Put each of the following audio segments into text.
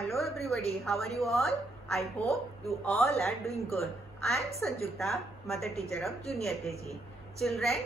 Hello everybody, how are you all? I hope you all are doing good. I am Sanjukta, mother teacher of Junior KG. Children,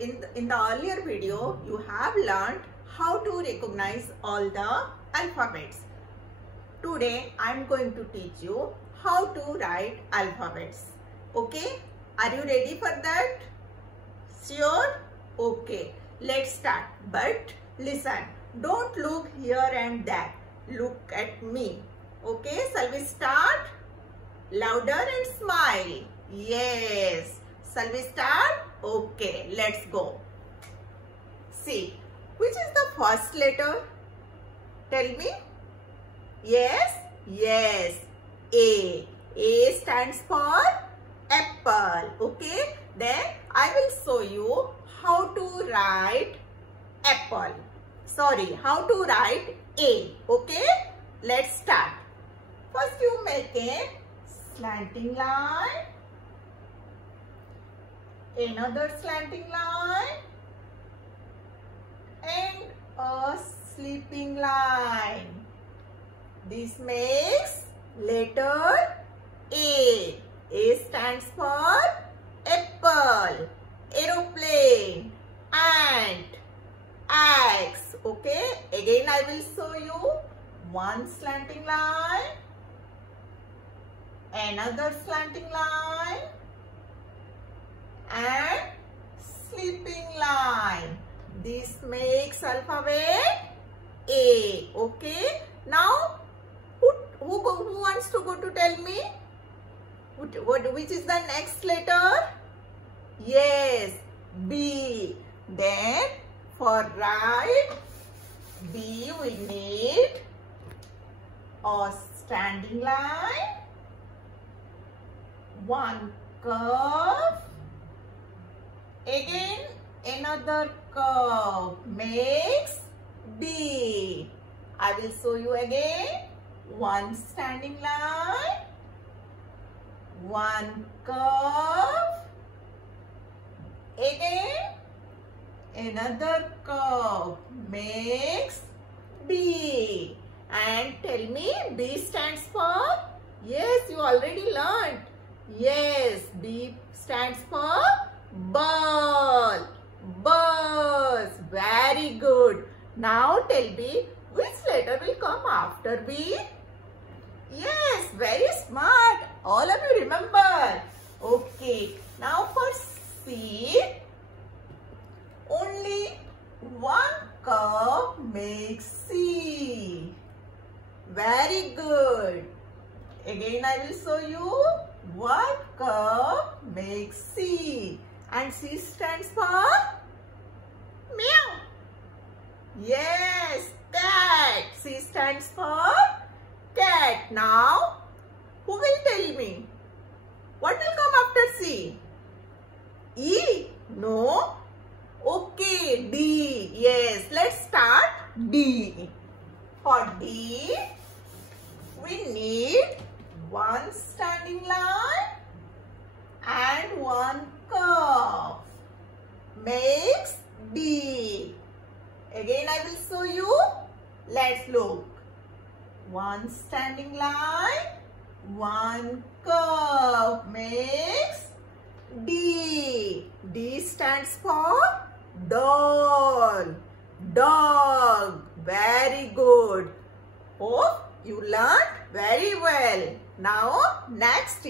in the earlier video, you have learned how to recognize all the alphabets. Today, I am going to teach you how to write alphabets. Okay? Are you ready for that? Sure? Okay. Let's start. But listen, don't look here and there. Look at me. Okay, shall we start? Louder and smile. Yes. Shall we start? Okay, let's go. See, which is the first letter? Tell me. Yes, yes. A. A stands for apple. Okay, then I will show you how to write apple. Sorry, how to write A. Okay, let's start. First you make a slanting line, another slanting line and a sleeping line. This makes letter A. A stands for apple, aeroplane, ant, axe. Okay, again I will show you one slanting line, another slanting line and sleeping line. This makes alphabet A. Okay, now who wants to go to tell me which is the next letter? Yes, B. Then for write B, we need a standing line, one curve, again another curve makes B. I will show you again. One standing line, one curve, again another curve makes B. And tell me, B stands for? Yes, you already learned. Yes, B stands for ball. Bus. Very good. Now tell me, which letter will come after B? Yes, very smart. All of you remember. Okay. Now for C, only one curve makes C. Very good. Again I will show you one curve makes C. And C stands for meow. Yes, cat. C stands for cat. Now, who will tell me? What will come after C? E? No. Okay, D. Yes, let's start D. For D, we need one standing line and one curve. Makes D. Again, I will show you. Let's look. One standing line, one curve makes D. D stands for doll. Dog. Very good. Hope you learned very well. Now, next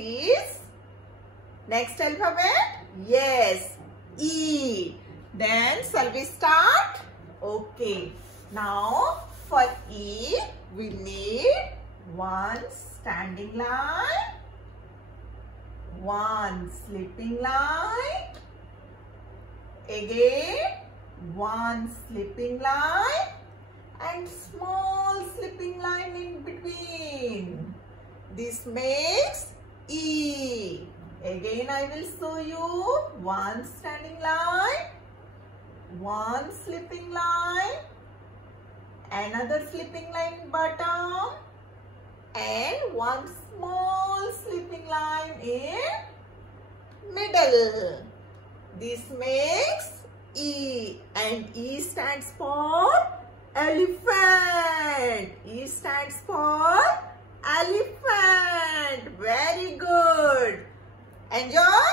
alphabet? Yes, E. Then, shall we start? Okay. Now, for E, we need one standing line, one sleeping line, again one sleeping line and small sleeping line in between. This makes E. Again I will show you one standing line, one sleeping line, another sleeping line bottom and one small sleeping line in middle. This makes E, and E stands for Elephant. E stands for elephant. Very good. Enjoy?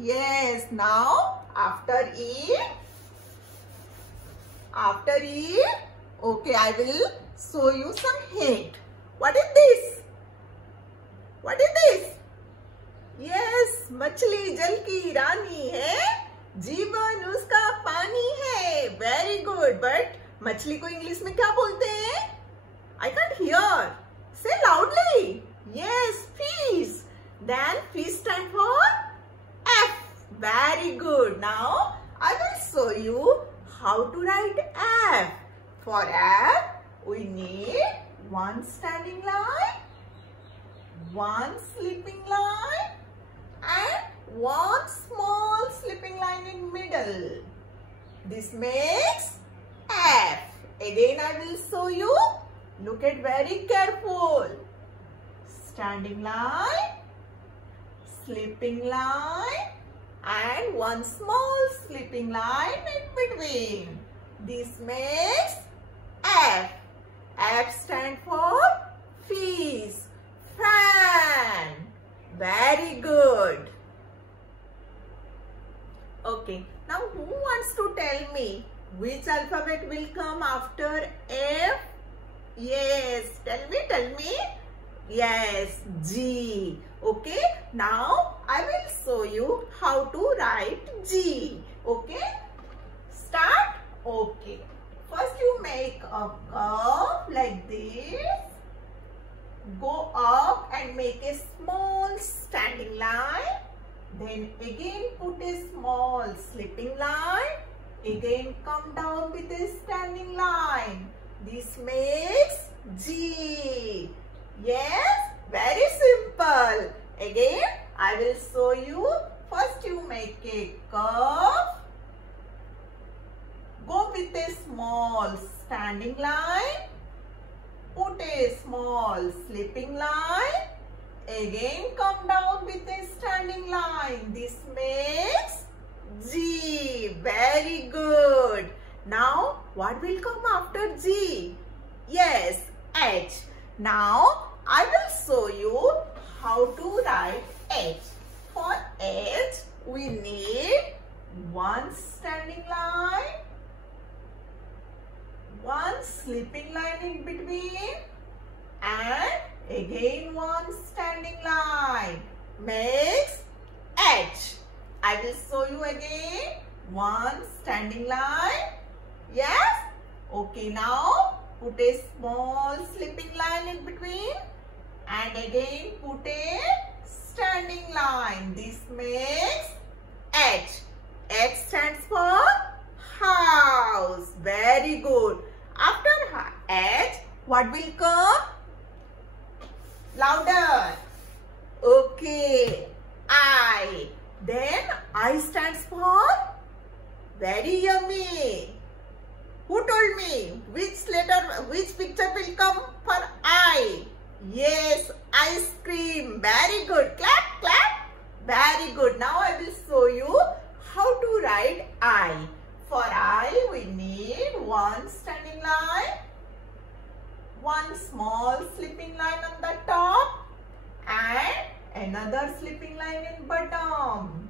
Yes. Now after E. Okay, I will show you some hint. What is this? What is this? Yes, मछली जल की रानी है, जीवन उसका पानी है. Very good. But मछली को इंग्लिश में क्या बोलते हैं? I can't hear. Say loudly. Yes, fish. Then fish stand for F. Very good. Now I will show you how to write F. For F, we need one standing line, one sleeping line, and one small sleeping line in middle. This makes F. Again, I will show you. Look at very careful. Standing line, sleeping line, and one small sleeping line in between. This makes F. F stand for fish, fan. Very good. Okay, now who wants to tell me which alphabet will come after F? Yes, tell me. Yes, G. Okay, now I will show you how to write G. Okay, start. Okay, first you make a curve like this. Go up and make a small standing line. Then again put a small sleeping line. Again come down with a standing line. This makes G. Yes, very simple. Again, I will show you. First you make a curve. Go with a small standing line. Put a small sleeping line. Again come down with a standing line. This makes G. Very good. Now what will come after G? Yes, H. Now I will show you how to write H. For H we need one standing line, one sleeping line in between, and again one standing line. Makes H. I will show you again. One standing line. Yes? Okay, now put a small sleeping line in between and again put a standing line. This makes H. H stands for house. Very good. After H, what will come? Louder. Okay. I. Then I stands for very yummy. Who told me which picture will come for I? Yes, ice cream. Very good. Clap, clap. Very good. Now I will show you how to write I. For I, we need one standing line, one small sleeping line on the top, and another sleeping line in bottom.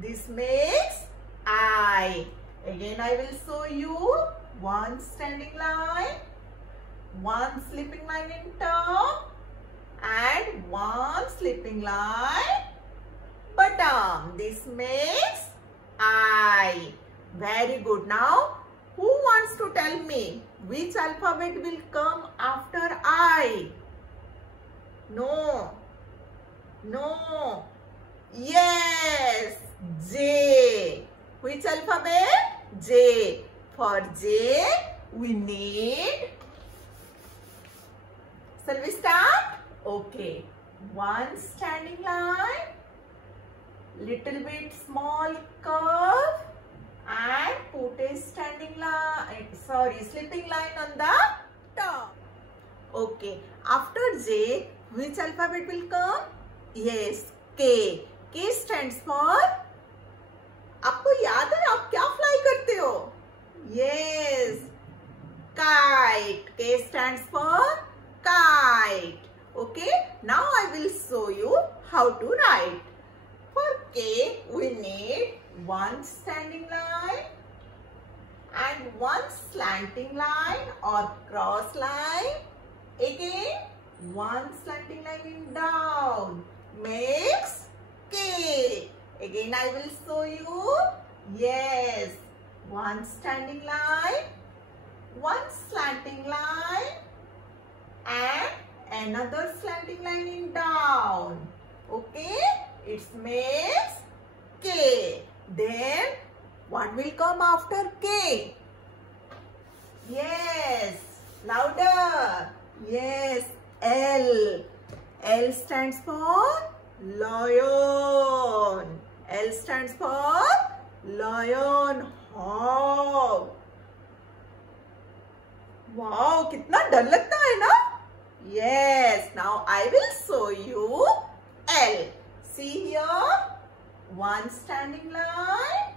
This makes I. Again, I will show you one standing line, one sleeping line in top, and one sleeping line bottom. This makes I. Very good. Now, who wants to tell me which alphabet will come after I? No. No. Yes. J. Which alphabet? J. For J, we need. Shall we start? Okay. One standing line, little bit small curve, and put a standing line, sleeping line on the top. Okay. After J, which alphabet will come? Yes, K. K stands for. आपको याद है आप क्या fly करते हो? Yes, kite. stands for kite. Okay, now I will show you how to write. For K, we need one standing line and one slanting line or cross line. Again, one slanting line in down makes K. Again, I will show you. Yes, one standing line, one slanting line and another slanting line in down. Okay, it makes K. Then what will come after K? Yes, louder. Yes, L. L stands for lion. L stands for lion. Wow. Wow, कितना डर लगता है ना? Yes, now I will show you L. See here, one standing line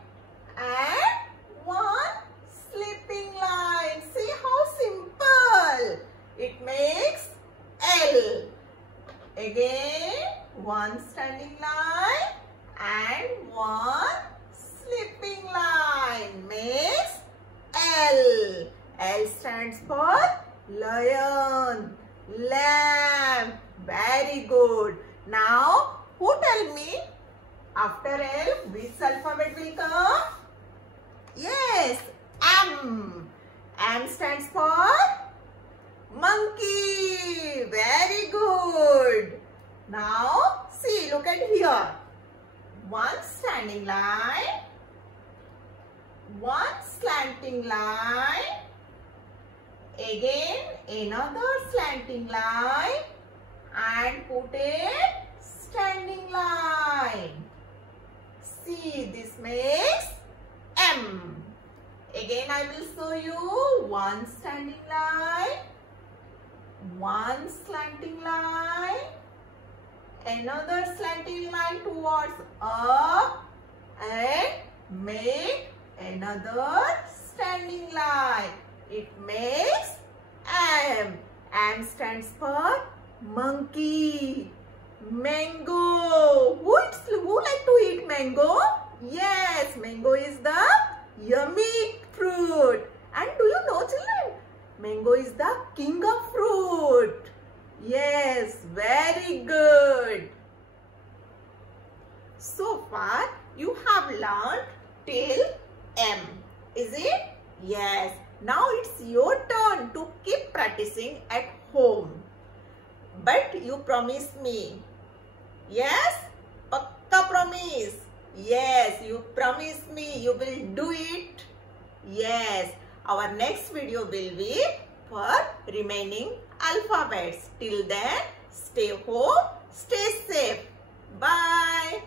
and one sleeping line. See how simple. It makes L. Again, one standing line and one sleeping line makes L. L stands for lion, lamb. Very good. Now, who tell me after L which alphabet will come? Yes, M. M stands for monkey. Very good. Now, see, look at here. One standing line, one slanting line, again another slanting line and put a standing line. See, this makes M. Again I will show you one standing line, one slanting line, another slanting line towards up and make another standing line. It makes M. M stands for monkey. Mango. Who like to eat mango? Yes, mango is the yummy fruit. And do you know, children? Mango is the king of fruit. Yes, very good. So far, you have learned till M. Is it? Yes. Now it's your turn to keep practicing at home. But you promise me. Yes? Pakka promise. Yes, you promise me you will do it. Yes. Our next video will be for remaining alphabets. Till then, stay home, stay safe. Bye.